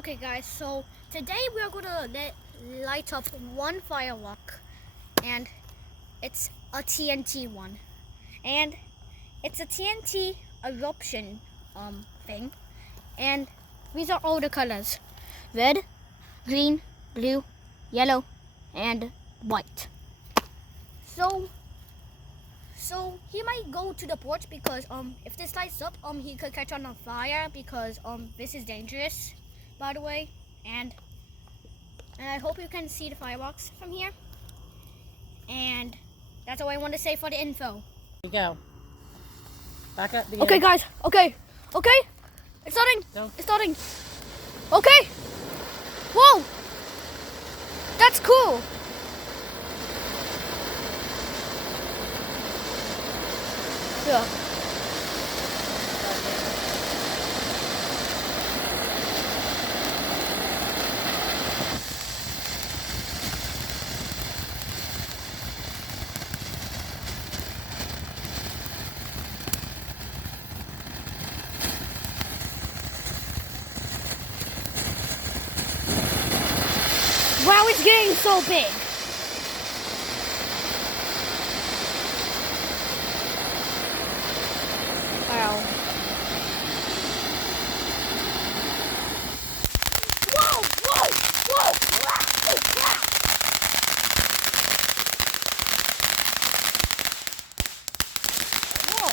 Okay guys, so today we are going to light up one firework, and it's a TNT one, and it's a TNT eruption thing, and these are all the colors: red, green, blue, yellow, and white. So he might go to the porch because if this lights up he could catch on fire because this is dangerous, by the way, and I hope you can see the fireworks from here. And that's all I want to say for the info. Here you go. Back up. Okay, guys. Okay. It's starting. Go. It's starting. Okay. Whoa. That's cool. Yeah. Wow, it's getting so big. Wow. Whoa, whoa, whoa, wow, wow. Whoa.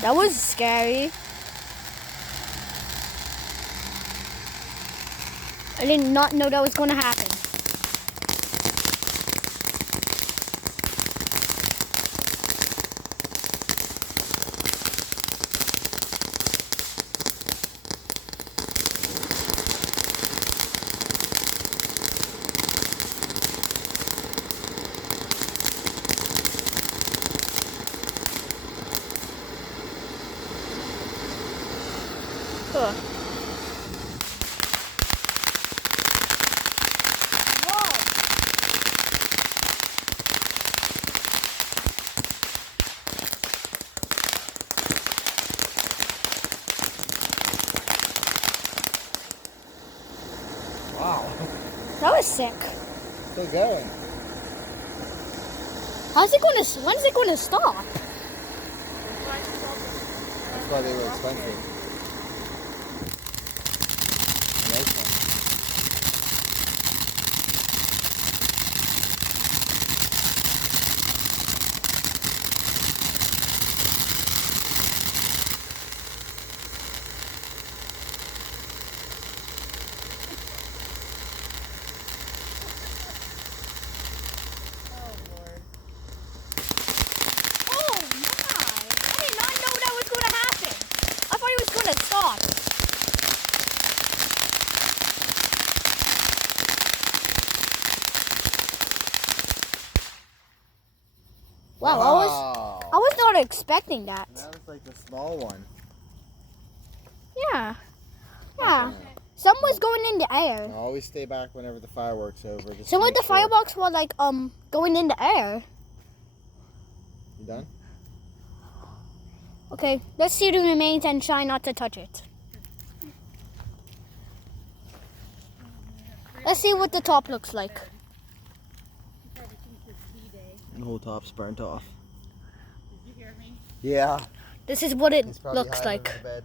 That was scary. I did not know that was going to happen. Huh. Wow. That was sick. Still going. How's it going to? When's it going to stop? That's why they were expensive. Nice one. Oh my! I did not know that was going to happen. I thought it was going to stop. Wow, I was not expecting that. That was like the small one. Yeah. Some was going in the air. And always stay back whenever the fireworks over. Just Some to of the make sure. fireworks were like going in the air. You done? Okay, let's see the remains and try not to touch it. Let's see what the top looks like. The whole top's burnt off. Did you hear me? Yeah. This is what it He's probably looks hiding like. in the bed.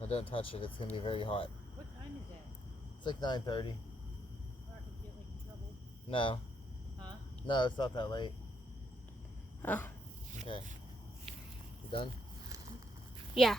Now don't touch it. It's gonna be very hot. What time is it? It's like 9:30. Or I could get like in trouble. No. Huh? No, it's not that late. Oh. Okay. You done? Yeah.